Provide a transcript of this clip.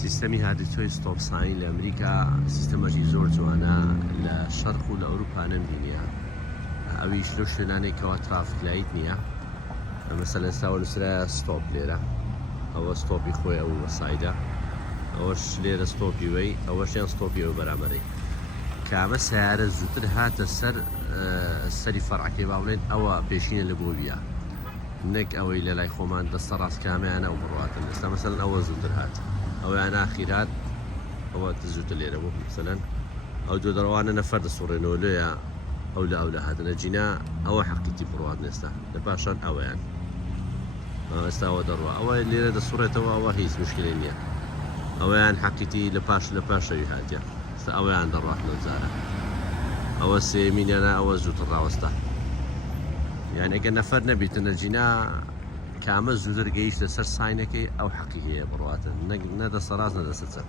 سیستەمی هاردیتۆی ستۆپ ساین لە ئەمریکا سیستەمەشی زۆر جوانە لە شەرق و لە ئەوروپا نەمبینیە. ئەویش لەو شوێنانێکەوە ترافیک لایت نییە، مەسەلەن ئێستا نووسرا ستۆپ لێرە، ئەوە ستۆپی خۆی ئەو وەسایدە، ئەوەش لێرە ستۆپی وەی، ئەوەشیان ستۆپی ئەوە بەرامبەرەی. کامە سیارە زووتر هاتە سەری فەرعەکەی باڵێن ئەوە پێشینە لە بۆ بیە، نەک ئەوەی لە لای خۆمان دەستە ڕاست کامیانە و بڕاتن. ئێستا مەسەلەن ئەوە زووتر هات، ئەویان ئاخیرات ئەوە زووتر لێرە بوو. مەسەلەن ئەو دوو دەڕەوانە نەفەر دەسوڕێنەوە لێیە ئەو لە هاتنە جینا، ئەوە حەقیقی بڕاتن. ئێستا لە پاشان ئەوەیان ئێستا ئەوە دەڕوە، ئەوە لێرە دەسوڕێتەوە، ئەوە هیچ مشکلی نییە، ئەوەیان حەقیقی لە پاشەوی هاتیە. ئێستا ئەوەیان دەڕاتنەوە جارە، ئەوە سێمینیانە، ئەوە زووتر ڕاوەستا. یعنی ئەگە نەفەر نەبیتنە جینا کامە زووتر گەیشت لەسەر ساینەکەی ئەو حەقیقیەیە بڕاتن، نەدەسەڕاست نەدەسەچە.